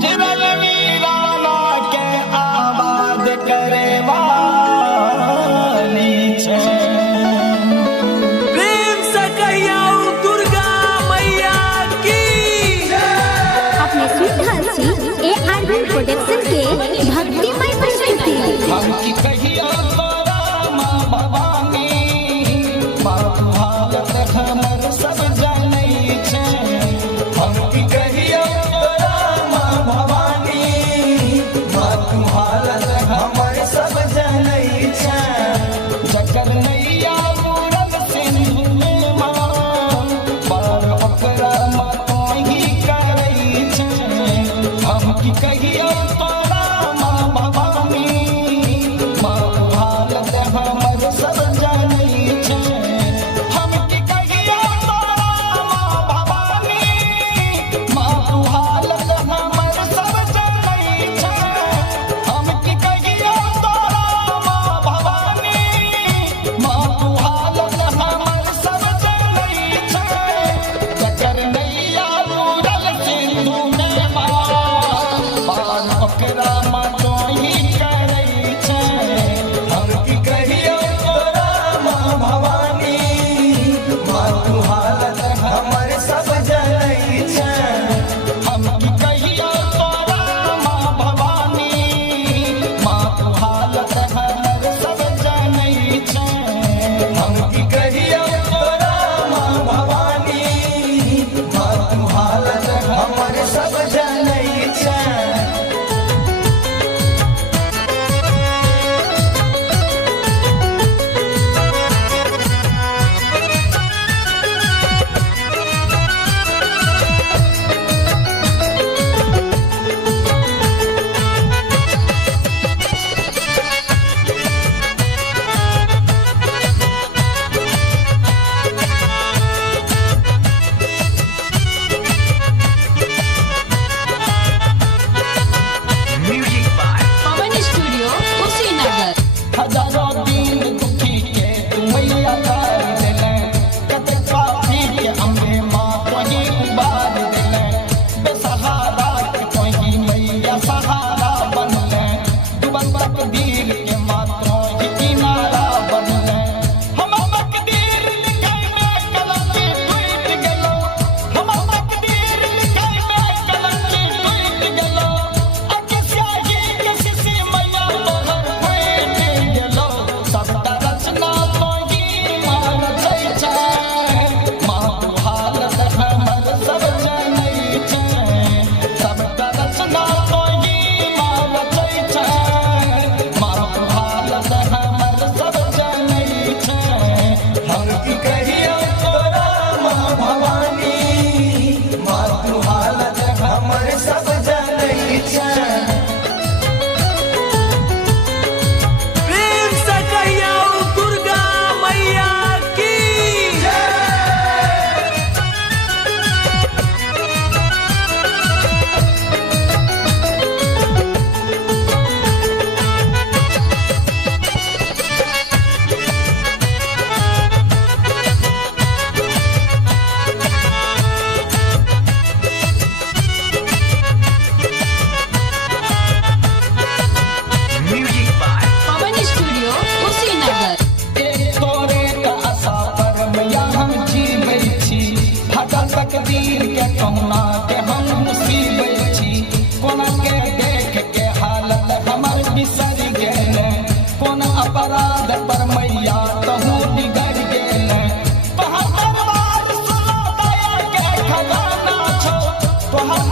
उजरल वीराना के आबाद करे वाली छे। प्रेम से कहिया दुर्गा मैया की। अपने सुधार सी ARV प्रोडक्शन के भक्तिमय प्रस्तुति। हम की कहिया तोरा माँ भवानी, माँ हालत हमर सब जानै छे। हम की कहिया तोरा माँ भवानी, माँ हालत हमर सब जानै छे। जकर नैया उड़ल सिंधु में माँ, पार ओकरा माँ तोही करै छे। हम की कहिया तोरा माँ भवानी, माँ हालत हमर सब जानै छे। हम की कहिया तोरा माँ भवानी, माँ हालत हमर सब जानै छे। हम की कहिया तोरा माँ भवानी, माँ हालत हमर सब जानै छे। जकर नैया उड़ल सिंधु में माँ, पार ओकरा माँ तोही करै छे। हम की कहिया तोरा माँ भवानी, माँ हालत हमर सब जानै छे। हम की कहिया तोरा माँ भवानी, माँ हालत हमर सब जानै छे। हम की कहिया तोरा माँ भवानी, माँ हालत हमर सब जानै छे। Music by Pawan studio Kushinagar. हजारों दिन दुखी के तू मैया तार दिले, कते पापी के अम्बे माँ तोही उबार दिले। बेसहारा के तोही मैया सहारा बनले, डूबल तकदीर के माँ तोही किनारा बनले। हमर तकदीर लिखाई में कलंकी टूट गेलो, हमर तकदीर लिखाई में कलंकी टूट गेलो। अके स्याही के शीशी मैया तोहर फैट गेलो। सबटा रचना तोही माँ रचै छे, माँ हालत हमर सब जानै छे। सबटा रचना तोही माँ रचै छे, माँ हालत हमर सब जानै छे। हम की कहिया तोरा माँ भवानी, माँ हालत हमर सब जानै छे। प्रेम से कहिया दुर्गा मैया की। Music by Pawan studio Kushinagar. एक तोरे का आशा पर मैया हम जीवै छी। फटल तकदीर के कहुना के हम मुसीबै छी। कोना के देख के हालत हमर बिसर गेले, कोन अपराध पर मैया तहू बिगड़ गेले। तोहर दरबार सुनो दया के खजाना छो, तोहर